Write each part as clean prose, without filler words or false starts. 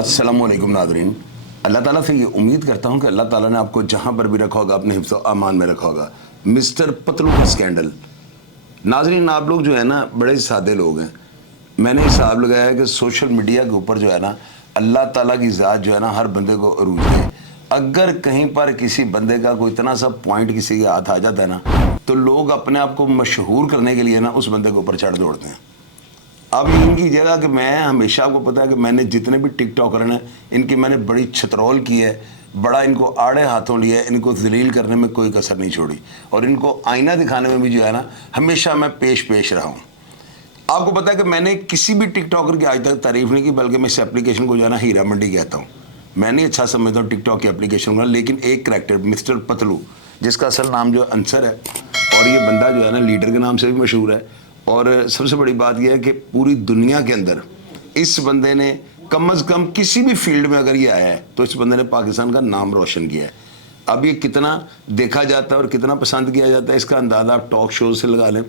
अस्सलाम वालेकुम नाज़रीन। अल्लाह ताला से ये उम्मीद करता हूँ कि अल्लाह ताला ने आपको जहाँ पर भी रखा होगा अपने हिफ्ज़ व अमान में रखा होगा। मिस्टर पतलू का स्कैंडल। नाज़रीन, आप लोग जो है ना बड़े सादे लोग हैं। मैंने हिसाब लगाया है कि सोशल मीडिया के ऊपर जो है ना अल्लाह ताला की ज़ात जो है ना हर बंदे को अरूज है। अगर कहीं पर किसी बंदे का कोई इतना सा पॉइंट किसी के हाथ आ जाता है ना तो लोग अपने आप को मशहूर करने के लिए ना उस बंदे के ऊपर चढ़ दौड़ते हैं। अब इनकी जगह कि मैं हमेशा, आपको पता है कि मैंने जितने भी टिकटॉकर हैं इनकी मैंने बड़ी छतरौल की है, बड़ा इनको आड़े हाथों लिया है, इनको जलील करने में कोई कसर नहीं छोड़ी और इनको आईना दिखाने में भी जो है ना हमेशा मैं पेश रहा हूँ। आपको पता है कि मैंने किसी भी टिकटॉकर की आज तक तारीफ नहीं की, बल्कि मैं इस एप्लीकेशन को जो है ना हीरा मंडी कहता हूँ। मैं नहीं अच्छा समझता हूँ टिकटॉक की एप्लीकेशन को, लेकिन एक करैक्टर मिस्टर पतलू, जिसका असल नाम जो अंसर है और ये बंदा जो है ना लीडर के नाम से भी मशहूर है। और सबसे बड़ी बात यह है कि पूरी दुनिया के अंदर इस बंदे ने कम अज़ कम किसी भी फील्ड में अगर ये आया है तो इस बंदे ने पाकिस्तान का नाम रोशन किया है। अब ये कितना देखा जाता है और कितना पसंद किया जाता है इसका अंदाज़ा आप टॉक शो से लगा लें।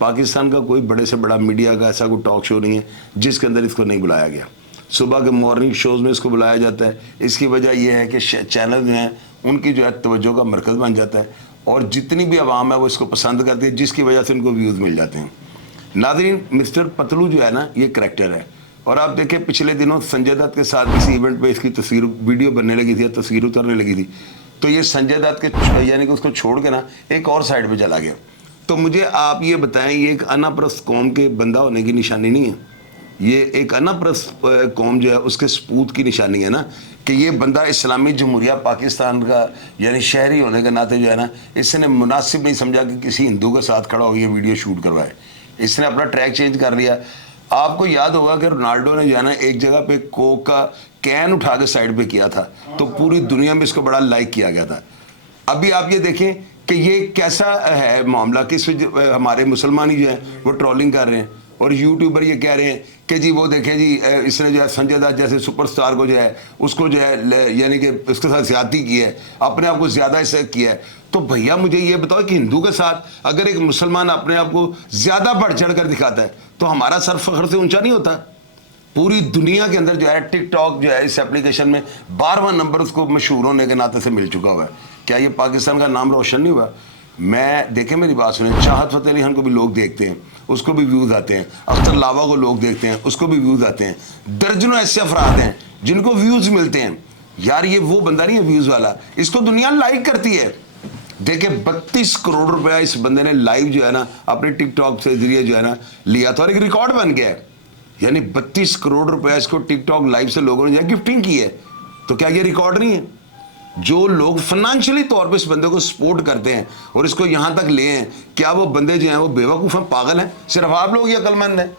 पाकिस्तान का कोई बड़े से बड़ा मीडिया का ऐसा कोई टॉक शो नहीं है जिसके अंदर इसको नहीं बुलाया गया। सुबह के मॉर्निंग शोज़ में इसको बुलाया जाता है। इसकी वजह यह है कि चैनल जो हैं उनकी जो है तवज्जो का मरकज़ बन जाता है और जितनी भी आवाम है वो इसको पसंद करती है, जिसकी वजह से उनको व्यूज़ मिल जाते हैं। नाज़रीन, मिस्टर पतलू जो है ना ये करैक्टर है और आप देखें पिछले दिनों संजय दत्त के साथ किसी इवेंट पे इसकी तस्वीर वीडियो बनने लगी थी या तस्वीर उतरने लगी थी, तो ये संजय दत्त के यानी कि उसको छोड़ के ना एक और साइड पे चला गया। तो मुझे आप ये बताएं, ये एक अनाप्रस्त कौम के बंदा होने की निशानी नहीं है, ये एक अनाप्रस्त कौम जो है उसके सपूत की निशानी है ना कि ये बंदा इस्लामी जमहूरिया पाकिस्तान का यानी शहरी होने के नाते जो है ना इसने मुनासिब नहीं समझा कि किसी हिंदू के साथ खड़ा हो ये वीडियो शूट करवाए। इसने अपना ट्रैक चेंज कर लिया। आपको याद होगा कि रोनाल्डो ने जो है ना एक जगह पे कोक का कैन उठा के साइड पे किया था तो पूरी दुनिया में इसको बड़ा लाइक किया गया था। अभी आप ये देखें कि ये कैसा है मामला कि इस हमारे मुसलमान ही जो है वो ट्रोलिंग कर रहे हैं और यूट्यूबर ये कह रहे हैं कि जी वो देखें जी इसने जो है संजय दत्त जैसे सुपरस्टार को जो है उसको जो है यानी कि उसके साथ ज़्यादती की है, अपने आप को ज़्यादा इससे किया है। तो भैया मुझे ये बताओ कि हिंदू के साथ अगर एक मुसलमान अपने आप को ज़्यादा बढ़ चढ़ कर दिखाता है तो हमारा सर फख्र से ऊंचा नहीं होता? पूरी दुनिया के अंदर जो है टिकटॉक जो है इस एप्लीकेशन में 12वां नंबर उसको मशहूर होने के नाते से मिल चुका हुआ है। क्या ये पाकिस्तान का नाम रोशन नहीं हुआ? मैं देखें, मेरी बात सुने, चाहत फ़तेह अली खान को भी लोग देखते हैं, उसको भी व्यूज़ आते हैं। अख्तर लावा को लोग देखते हैं, उसको भी व्यूज़ आते हैं। दर्जनों ऐसे अफराद हैं जिनको व्यूज़ मिलते हैं। यार ये वो बंदा नहीं है व्यूज़ वाला, इसको दुनिया लाइक करती है। देखिए 32 करोड़ रुपया इस बंदे ने लाइव जो है ना अपने टिकटॉक से जरिए जो है ना लिया था और एक रिकॉर्ड बन गया है। यानी 32 करोड़ रुपया इसको टिकटॉक लाइव से लोगों ने जो है गिफ्टिंग की है। तो क्या ये रिकॉर्ड नहीं है? जो लोग फाइनेंशियली तौर पे इस बंदे को सपोर्ट करते हैं और इसको यहाँ तक ले हैं, क्या वो बंदे जो हैं वो बेवकूफ़ हैं, पागल हैं? सिर्फ आप लोग ये अक्लमंद हैं?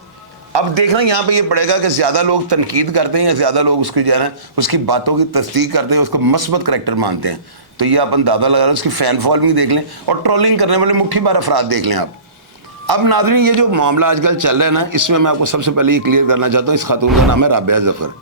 अब देखना यहाँ पे ये पड़ेगा कि ज़्यादा लोग तनकीद करते हैं या ज़्यादा लोग उसकी जो है ना उसकी बातों की तस्दीक करते हैं, उसको मस्बत करैक्टर मानते हैं। तो ये आप अंदाज़ा लगा रहे हैं, उसकी फ़ैन फॉलोइंग देख लें और ट्रोलिंग करने वाले मुट्ठी भर अफराद देख लें आप। अब नाज़रीन, ये जो मामला आजकल चल रहा है ना इसमें मैं आपको सबसे पहले ये क्लियर करना चाहता हूँ, इस खातून का नाम है राबिया ज़फ़र।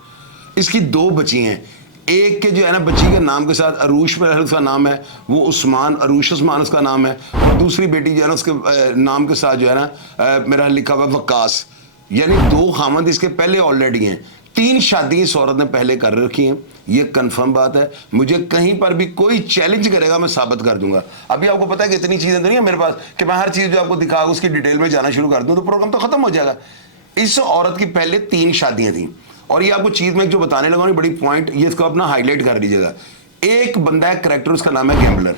इसकी 2 बच्ची हैं। एक के जो है ना बच्ची के नाम के साथ अरूश पर उसका नाम है, वो उस्मान, अरूश उस्मान उसका नाम है, और दूसरी बेटी जो है ना उसके नाम के साथ जो है ना मेरा लिखा हुआ वक्कास। यानी 2 खामद इसके पहले ऑलरेडी हैं। 3 शादी इस औरत ने पहले कर रखी हैं, ये कंफर्म बात है। मुझे कहीं पर भी कोई चैलेंज करेगा मैं साबित कर दूंगा। अभी आपको पता है कि इतनी चीज़ें तो नहीं है मेरे पास कि मैं हर चीज़ जो आपको दिखा उसकी डिटेल में जाना शुरू कर दूँ तो प्रोग्राम तो ख़त्म हो जाएगा। इस औरत की पहले 3 शादियाँ थीं और ये आपको चीज़ में जो बताने लगा बड़ी पॉइंट, ये इसको अपना हाईलाइट कर लीजिएगा। एक बंदा है करैक्टर, उसका नाम है गैम्बलर।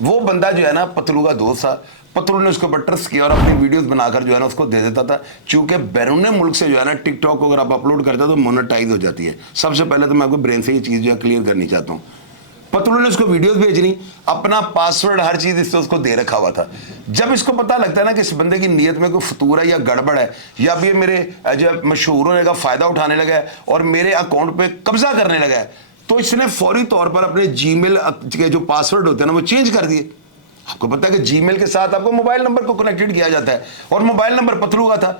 वो बंदा जो है ना पतलू का दोस्त था। पतलू ने उसके ऊपर ट्रस्ट किया और अपनी वीडियोस बनाकर जो है ना उसको दे देता था। चूंकि बैरून मुल्क से जो है ना टिकटॉक को अगर आप अपलोड करते हो तो मोनेटाइज हो जाती है। सबसे पहले तो मैं आपको ब्रेन से ये चीज़ जो है क्लियर करनी चाहता हूँ। पतलू ने उसको वीडियोस भेजनी, अपना पासवर्ड हर चीज़ इससे उसको दे रखा हुआ था। जब इसको पता लगता है ना कि इस बंदे की नीयत में कोई फतूर है या गड़बड़ है या भी मेरे जो मशहूर होने का फ़ायदा उठाने लगा है और मेरे अकाउंट पे कब्जा करने लगा है, तो इसने फौरी तौर पर अपने जीमेल के जो पासवर्ड होते हैं ना वो चेंज कर दिए। आपको पता है कि जीमेल के साथ आपको मोबाइल नंबर को कनेक्टेड किया जाता है और मोबाइल नंबर पतलू का था,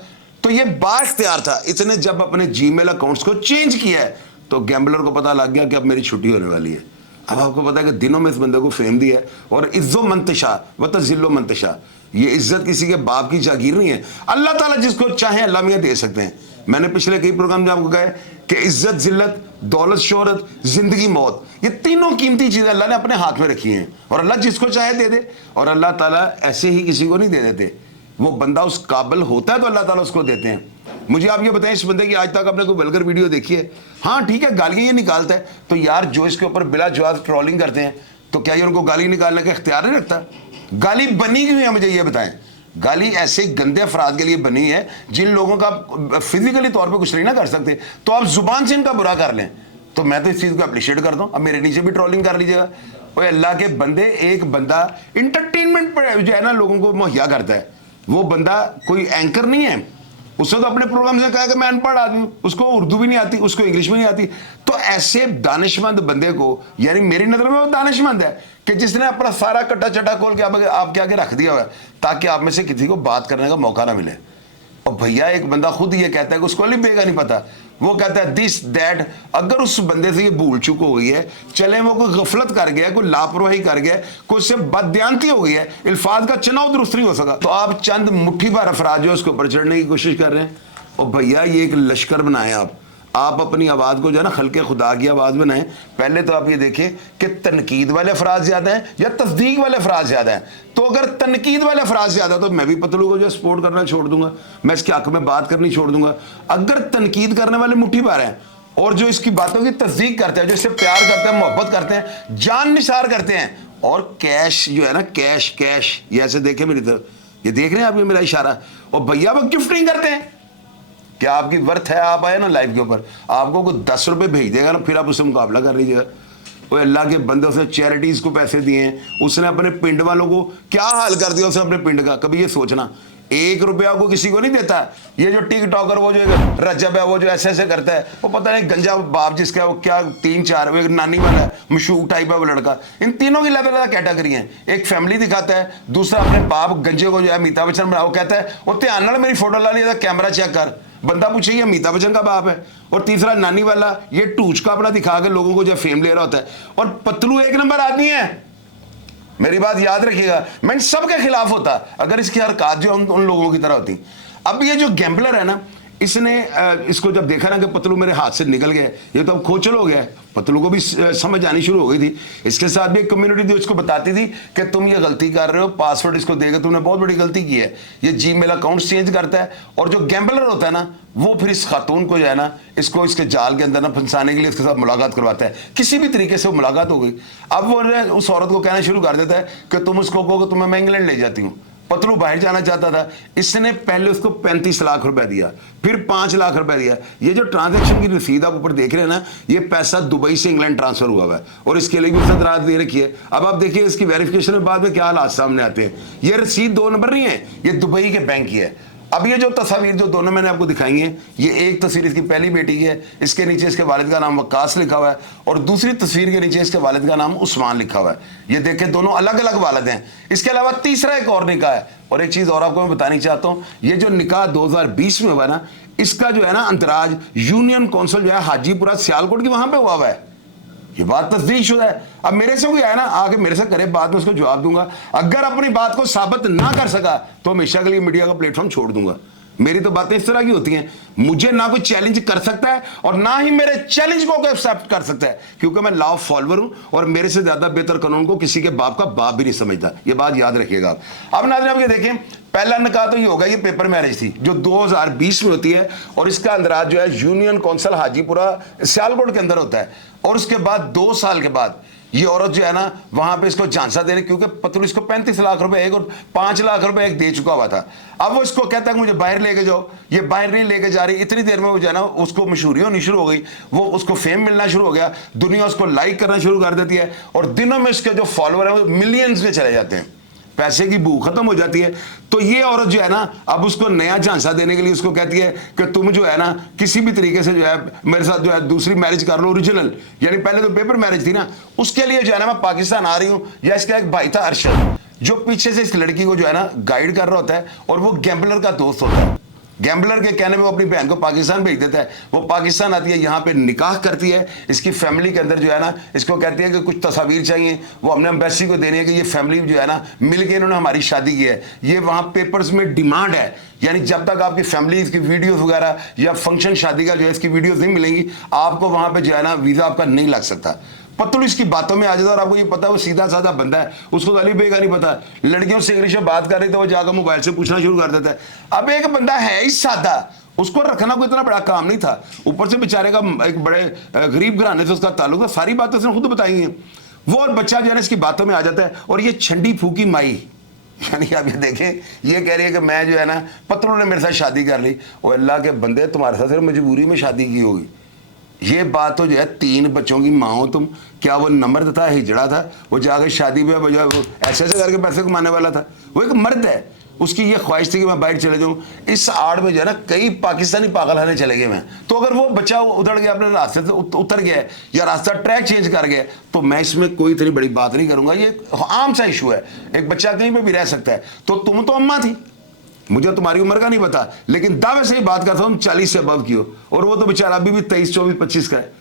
तो ये बाख्तियार था। इसने जब अपने जीमेल अकाउंट्स को चेंज किया है तो गैम्बलर को पता लग गया कि अब मेरी छुट्टी होने वाली है। अब आपको पता है कि दिनों में इस बंदे को फेम दिया है और इज्जो मंतशा व तजिल्लो मंतशा, یہ عزت کسی کے باپ کی جاگیر نہیں ہے. اللہ تعالیٰ جس کو چاہے اللہ میاں دے سکتے ہیں. میں نے پچھلے کئی پروگرام میں آپ کو کہا ہے کہ عزت ذلت دولت شہرت زندگی موت یہ تینوں قیمتی چیزیں اللہ نے اپنے ہاتھ میں رکھی ہیں, اور اللہ جس کو چاہے دے دے. اور اللہ تعالیٰ ایسے ہی کسی کو نہیں دے دیتے, وہ بندہ اس قابل ہوتا ہے تو اللہ تعالیٰ اس کو دیتے ہیں. مجھے آپ یہ بتائیں اس بندے کی آج تک آپ نے کوئی ولگر ویڈیو دیکھی ہے؟ ہاں ٹھیک ہے گالیاں یہ نکالتا ہے, تو یار جو اس کے اوپر بلا جواز ٹرولنگ کرتے ہیں تو کیا یہ ان کو گالی نکالنے کا اختیار نہیں رکھتا؟ گالی بنی کیوں ہے مجھے یہ بتائیں؟ گالی ایسے گندے افراد کے لیے بنی ہے جن لوگوں کا فزیکلی طور پہ کچھ نہیں نہ کر سکتے, تو آپ زبان سے ان کا برا کر لیں. تو میں تو اس چیز کو اپریشیٹ کرتا ہوں. اب میرے نیچے بھی ٹرولنگ کر لیجیے گا. اوے اللہ کے بندے, ایک بندہ انٹرٹینمنٹ جو ہے نا لوگوں کو مہیا کرتا ہے, وہ بندہ کوئی اینکر نہیں ہے. اس نے تو اپنے پروگرام سے کہا کہ میں ان پڑھ آدمی ہوں, اس کو اردو بھی نہیں آتی, اس کو انگلش بھی نہیں آتی. تو ایسے دانشمند بندے کو, یعنی میری نظر میں وہ دانشمند ہے کہ جس نے اپنا سارا کٹا چٹا کھول کے آپ کے آگے رکھ دیا ہوا ہے تاکہ آپ میں سے کسی کو بات کرنے کا موقع نہ ملے. اور بھیا ایک بندہ خود یہ کہتا ہے کہ اس کو الف بے کا نہیں پتا, وہ کہتا ہے دس دیٹ. اگر اس بندے سے یہ بھول چک ہو گئی ہے, چلیں وہ کوئی غفلت کر گیا, کوئی لاپرواہی کر گیا, کوئی اس سے بددیانتی ہو گئی ہے, الفاظ کا چناؤ درست نہیں ہو سکا, تو آپ چند مٹھی بھر افراد جو اس کے اوپر چڑھنے کی کوشش کر رہے ہیں. اور بھیا یہ ایک لشکر بنائیں آپ اپنی آواز کو جو ہے نا خلق خدا کی آواز بنائیں. پہلے تو آپ یہ دیکھیں کہ تنقید والے افراد زیادہ ہیں یا تصدیق والے افراد زیادہ ہیں. تو اگر تنقید والے افراد زیادہ تو میں بھی پتلو کو جو سپورٹ کرنا چھوڑ دوں گا, میں اس کے حق میں بات کرنی چھوڑ دوں گا. اگر تنقید کرنے والے مٹھی بھر ہیں اور جو اس کی باتوں کی تصدیق کرتے ہیں, جو اس سے پیار کرتے ہیں, محبت کرتے ہیں, جان نثار کرتے ہیں, اور کیش جو ہے نا کیش یہ ایسے دیکھیں میری طرف, یہ دیکھ رہے ہیں آپ یہ میرا اشارہ, اور بھیا وہ گفٹنگ کرتے ہیں. کیا آپ کی ورتھ ہے, آپ آئے نا لائف کے اوپر, آپ کو کوئی 10 روپے بھیج دے گا نا, پھر آپ اس سے مقابلہ کر لیجیے گا. وہ اللہ کے بندے, اس نے چیریٹیز کو پیسے دیے ہیں, اس نے اپنے پنڈ والوں کو کیا حال کر دیا اس نے اپنے پنڈ کا. کبھی یہ سوچنا 1 روپیہ کو کسی کو نہیں دیتا. یہ جو ٹک ٹاکر وہ جو رجب ہے, وہ جو ایسے کرتا ہے, وہ پتہ نہیں گنجا باپ جس کا, وہ کیا 3-4 ایک نانی والا ہے, مشہور ٹائپ ہے وہ لڑکا. ان تینوں کی علیحدہ کیٹیگری ہیں. ایک فیملی دکھاتا ہے, دوسرا اپنے باپ گنجے کو جو ہے امیتابھ بچن بنا, وہ کہتا ہے وہ دھیان نال میری فوٹو لا لیا, کیمرہ چیک کر, بندہ پوچھے یہ امیتابھ بچن کا باپ ہے. اور تیسرا نانی والا, یہ ٹوچ کا اپنا دکھا کے لوگوں کو جو فیم لے رہا ہوتا ہے. اور پتلو 1 نمبر آدمی ہے, میری بات یاد رکھیے گا, میں ان سب کے خلاف ہوتا اگر اس کی حرکات جو ان لوگوں کی طرح ہوتی. اب یہ جو گیمبلر ہے نا, اس نے اس کو جب دیکھا نا کہ پتلو میرے ہاتھ سے نکل گیا, یہ تو اب کھوچل ہو گیا. پتلو کو بھی سمجھ آنی شروع ہو گئی تھی. اس کے ساتھ بھی ایک کمیونٹی تھی, اس کو بتاتی تھی کہ تم یہ غلطی کر رہے ہو, پاسورڈ اس کو دے گا, تم نے بہت بڑی غلطی کی ہے. یہ جی میل اکاؤنٹ چینج کرتا ہے, اور جو گیمبلر ہوتا ہے نا, وہ پھر اس خاتون کو جو ہے نا, اس کو اس کے جال کے اندر نا پھنسانے کے لیے اس کے ساتھ ملاقات کرواتا ہے. کسی بھی طریقے سے وہ ملاقات ہو گئی. اب وہ اس عورت کو کہنا شروع کر دیتا ہے کہ تم اس کو کہو کہ تمہیں میں انگلینڈ لے جاتی ہوں. پتلو باہر جانا چاہتا تھا, اس نے پہلے اس کو 35 لاکھ روپے دیا, پھر 5 لاکھ روپے دیا. یہ جو ٹرانزیکشن کی رسید آپ اوپر دیکھ رہے ہیں نا, یہ پیسہ دبئی سے انگلینڈ ٹرانسفر ہوا ہے, اور اس کے لیے بھی اس رات دے رکھی ہے. اب آپ دیکھیے اس کی ویریفیکیشن کے بعد میں کیا حالات سامنے آتے ہیں. یہ رسید 2 نمبر نہیں ہے, یہ دبئی کے بینک کی ہے. اب یہ جو تصاویر جو دونوں میں نے آپ کو دکھائی ہیں, یہ ایک تصویر اس کی پہلی بیٹی کی ہے, اس کے نیچے اس کے والد کا نام وقاص لکھا ہوا ہے, اور دوسری تصویر کے نیچے اس کے والد کا نام عثمان لکھا ہوا ہے. یہ دیکھیں دونوں الگ الگ والد ہیں. اس کے علاوہ تیسرا ایک اور نکاح ہے. اور ایک چیز اور آپ کو میں بتانی چاہتا ہوں, یہ جو نکاح 2020 میں ہوا نا, اس کا جو ہے نا اندراج یونین کونسل جو ہے حاجی پورہ سیالکوٹ کی وہاں پہ ہوا ہے. یہ بات تصدیق شدہ ہے. اب میرے سے کوئی آیا نا, آ کے میرے سے کرے بات, میں اس کو جواب دوں گا. اگر اپنی بات کو ثابت نہ کر سکا تو ہمیشہ کے لیے میڈیا کا پلیٹ فارم چھوڑ دوں گا. میری تو باتیں اس طرح کی ہوتی ہیں, مجھے نہ کوئی چیلنج کر سکتا ہے اور نہ ہی میرے چیلنج کو کوئی ایکسیپٹ کر سکتا ہے, کیونکہ میں لا فالوور ہوں, اور میرے سے زیادہ بہتر قانون کو کسی کے باپ کا باپ بھی نہیں سمجھتا. یہ بات یاد رکھیے گا. اب ناظرین آپ یہ دیکھیں, پہلا نکاح تو یہ ہوگا, یہ پیپر میرج تھی جو 2020 میں ہوتی ہے, اور اس کا اندراج جو ہے یونین کونسل حاجی پورہ سیالکوٹ کے اندر ہوتا ہے. اور اس کے بعد 2 سال کے بعد یہ عورت جو ہے نا وہاں پہ اس کو جھانسا دے رہی, کیونکہ پتلو اس کو 35 لاکھ روپے ایک اور 5 لاکھ روپے ایک دے چکا ہوا تھا. اب وہ اس کو کہتا ہے کہ مجھے باہر لے کے جاؤ, یہ باہر نہیں لے کے جا رہی. اتنی دیر میں وہ جو ہے نا اس کو مشہوری ہونی شروع ہو گئی, وہ اس کو فیم ملنا شروع ہو گیا, دنیا اس کو لائک کرنا شروع کر دیتی ہے, اور دنوں میں اس کے جو فالوور ہیں وہ ملینز میں چلے جاتے ہیں. پیسے کی بھوک ختم ہو جاتی ہے. تو یہ عورت جو ہے نا اب اس کو نیا جھانسا دینے کے لیے اس کو کہتی ہے کہ تم جو ہے نا کسی بھی طریقے سے جو ہے میرے ساتھ جو ہے دوسری میرج کر لو, اوریجنل, یعنی پہلے تو پیپر میرج تھی نا, اس کے لیے جو ہے نا میں پاکستان آ رہی ہوں. یا اس کا ایک بھائی تھا ارشد, جو پیچھے سے اس لڑکی کو جو ہے نا گائیڈ کر رہا ہوتا ہے, اور وہ گیمبلر کا دوست ہوتا ہے. गैम्बलर के कहने में वो अपनी बहन को पाकिस्तान भेज देता है, वो पाकिस्तान आती है, यहाँ पे निकाह करती है, इसकी फैमिली के अंदर जो है ना इसको कहती है कि कुछ तस्वीर चाहिए, वो हमने एम्बेसी को देनी है कि ये फैमिली जो है ना मिल के इन्होंने हमारी शादी की है, ये वहाँ पेपर्स में डिमांड है। यानी जब तक आपकी फैमिली इसकी वीडियोस वगैरह या फंक्शन शादी का जो है इसकी वीडियोस नहीं मिलेंगी, आपको वहाँ पे जो है ना वीज़ा आपका नहीं लग सकता। पत्तल इसकी बातों में आ जाता है और आपको ये पता है वो सीधा साधा बंदा है, उसको अली बे का नहीं पता, लड़कियों से इंग्लिश में बात कर रही तो वो जाकर मोबाइल से पूछना शुरू कर देता है। अब एक बंदा है ही सादा, उसको रखना कोई इतना बड़ा काम नहीं था, ऊपर से बेचारे का एक बड़े गरीब घराने से उसका ताल्लुक था, सारी बातें उसने खुद बताई हैं। वो और बच्चा जो है इसकी बातों में आ जाता है। और ये छंडी फूकी माई, यानी आप ये देखें, ये कह रही है कि मैं जो है ना पत्तलों ने मेरे साथ शादी कर ली। और अल्लाह के बंदे, तुम्हारे साथ सिर्फ मजबूरी में शादी की होगी। ये बात तो जो है 3 बच्चों की माँ हो तुम, क्या वो नम्र था, हिजड़ा था, वो जाकर शादी में जो है वो ऐसे ऐसे करके पैसे कमाने वाला था? वो एक मर्द है, उसकी ये ख्वाहिश थी कि मैं बाहर चले जाऊँ। इस आड़ में जो है ना कई पाकिस्तानी पागलखाने चले गए हैं। तो अगर वो बच्चा उधर गया, अपने रास्ते से उतर गया या रास्ता ट्रैक चेंज कर गया, तो मैं इसमें कोई इतनी बड़ी बात नहीं करूँगा। ये आम सा इशू है, एक बच्चा कहीं पर भी रह सकता है। तो तुम तो अम्मा थी, मुझे तुम्हारी उम्र का नहीं पता, लेकिन दावे से ही बात करता हूँ 40 से अबव की हो, और वो तो बेचारा अभी भी 23, 24, 25 का है।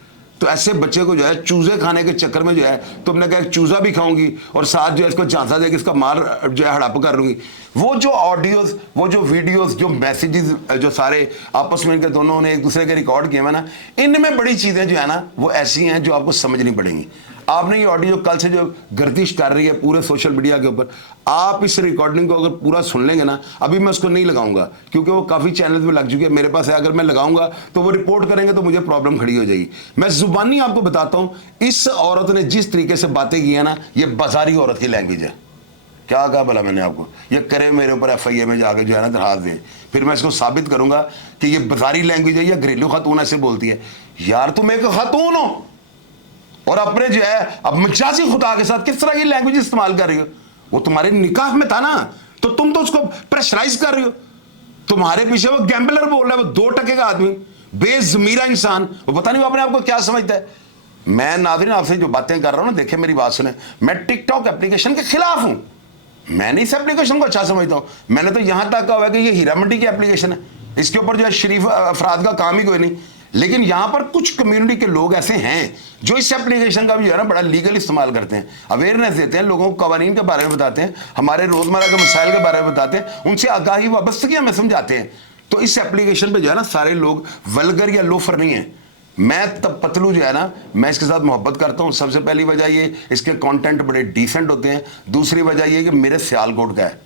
तो ऐसे बच्चे को जो है चूजे खाने के चक्कर में जो है तुमने कहा चूजा भी खाऊंगी और साथ जो है इसको झांसा देकर इसका मार जो है हड़प कर लूंगी। वो जो ऑडियोज, वो जो वीडियोस, जो मैसेजेस जो सारे आपस में इनके दोनों ने एक दूसरे के रिकॉर्ड किए हैं ना, इनमें बड़ी चीज़ें जो है ना वो ऐसी हैं जो आपको समझनी पड़ेंगी। आपने ये ऑडियो कल से जो गर्दिश कर रही है पूरे सोशल मीडिया के ऊपर, आप इस रिकॉर्डिंग को अगर पूरा सुन लेंगे ना, अभी मैं उसको नहीं लगाऊंगा क्योंकि वो काफ़ी चैनल में लग चुकी है, मेरे पास है। अगर मैं लगाऊंगा तो वो रिपोर्ट करेंगे तो मुझे प्रॉब्लम खड़ी हो जाएगी। मैं जुबानी आपको बताता हूँ, इस औरत ने जिस तरीके से बातें की है ना, ये बाजारी औरत की लैंग्वेज है। क्या कहा भला मैंने आपको? ये करे मेरे ऊपर FIA में जाके जो है ना दरखास्त दे, फिर मैं इसको साबित करूंगा कि ये बाजारी लैंग्वेज है या घरेलू खातून ऐसे बोलती है। यार तुम एक खातून हो और अपने जो है अब मजाजी खुदा के साथ किस तरह की लैंग्वेज इस्तेमाल कर रही हो? वो तुम्हारे निकाह में था ना, तो तुम तो उसको प्रेशराइज कर रही हो। तुम्हारे पीछे वो गैम्बलर बोल रहा है, वो 2 टके का आदमी, बेजमीरा इंसान, वो पता नहीं वो अपने आप को क्या समझता है। मैं नाज़रीन आपसे जो बातें कर रहा हूं ना, देखे मेरी बात सुने, मैं टिकटॉक एप्लीकेशन के खिलाफ हूं। मैंने इस एप्लीकेशन को अच्छा समझता हूं। मैंने तो यहां तक कहा है कि ये हीरा मंडी की एप्लीकेशन है, इसके ऊपर जो है शरीफ अफराद का काम ही कोई नहीं। लेकिन यहां पर कुछ कम्युनिटी के लोग ऐसे हैं जो इस एप्लीकेशन का भी जो है ना बड़ा लीगल इस्तेमाल करते हैं, अवेयरनेस देते हैं, लोगों को कवानीन के बारे में बताते हैं, हमारे रोजमर्रा के मसाइल के बारे में बताते हैं, उनसे आगाही वाबस्तगी में समझाते हैं। तो इस एप्लीकेशन पे जो है ना सारे लोग वल्गर या लोफर नहीं है। मैं तब पतलू जो है ना, मैं इसके साथ मोहब्बत करता हूँ। सबसे पहली वजह ये इसके कंटेंट बड़े डिसेंट होते हैं। दूसरी वजह ये कि मेरे सियालकोट का है।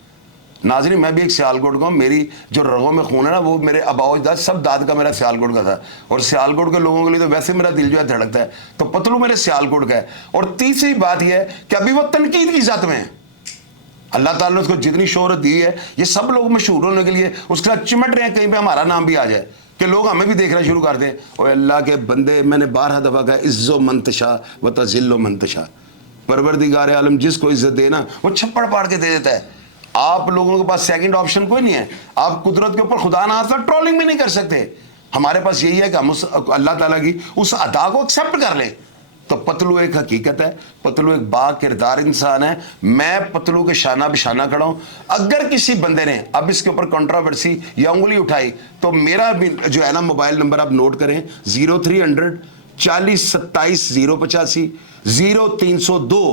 नाज़रीन मैं भी एक सियालकोट का हूँ, मेरी जो रगों में खून है ना वो मेरे अबाउजाद सब दाद का मेरा सियालकोट का था, और सियालकोट के लोगों के लिए तो वैसे मेरा दिल जो है धड़कता है। तो पतलू मेरे सियालकोट का है। और तीसरी बात यह है कि अभी वो तनकीद की जात में है। अल्लाह ताला ने उसको जितनी शोहरत दी है, ये सब लोग मशहूर होने के लिए उसके साथ चिमट रहे हैं, कहीं पे हमारा नाम भी आ जाए कि लोग हमें भी देखना शुरू कर दें। और अल्लाह के बंदे, मैंने 12 दफ़ा कहा, इज़्ज़ो मंतशा व तज़िल्लो मंतशा, परवरदिगार आलम जिसको इज्जत दे ना वो छप्पड़ पाड़ के दे देता है। आप लोगों के पास सेकंड ऑप्शन कोई नहीं है। आप कुदरत के ऊपर खुदा ना खास्ता ट्रोलिंग भी नहीं कर सकते। हमारे पास यही है कि हम उस अल्लाह ताला की उस अदा को एक्सेप्ट कर लें। तो पतलू एक हकीकत है, पतलू एक बा किरदार इंसान है। मैं पतलू के शाना बिशाना खड़ा हूं। अगर किसी बंदे ने अब इसके ऊपर कंट्रोवर्सी या उंगली उठाई तो मेरा भी जो है ना मोबाइल नंबर आप नोट करें, 0300 40 27 085 0302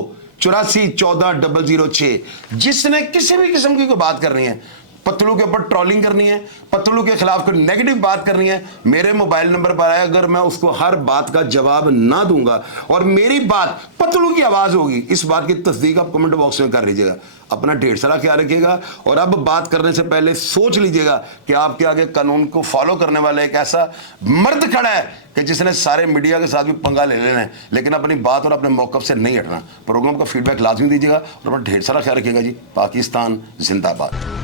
84 14 006। जिसने किसी भी किस्म की कोई बात करनी है, पतलू के ऊपर ट्रोलिंग करनी है, पतलू के खिलाफ कोई नेगेटिव बात करनी है, मेरे मोबाइल नंबर पर आए। अगर मैं उसको हर बात का जवाब ना दूंगा और मेरी बात पतलू की आवाज होगी, इस बात की तस्दीक आप कमेंट बॉक्स में कर लीजिएगा। अपना ढेर सारा ख्याल रखिएगा और अब बात करने से पहले सोच लीजिएगा कि आपके आगे कानून को फॉलो करने वाला एक ऐसा मर्द खड़ा है कि जिसने सारे मीडिया के साथ भी पंगा ले लेना है, लेकिन अपनी बात और अपने मौक़िफ़ से नहीं हटना। प्रोग्राम का फीडबैक लाजमी दीजिएगा और अपना ढेर सारा ख्याल रखिएगा जी। पाकिस्तान जिंदाबाद।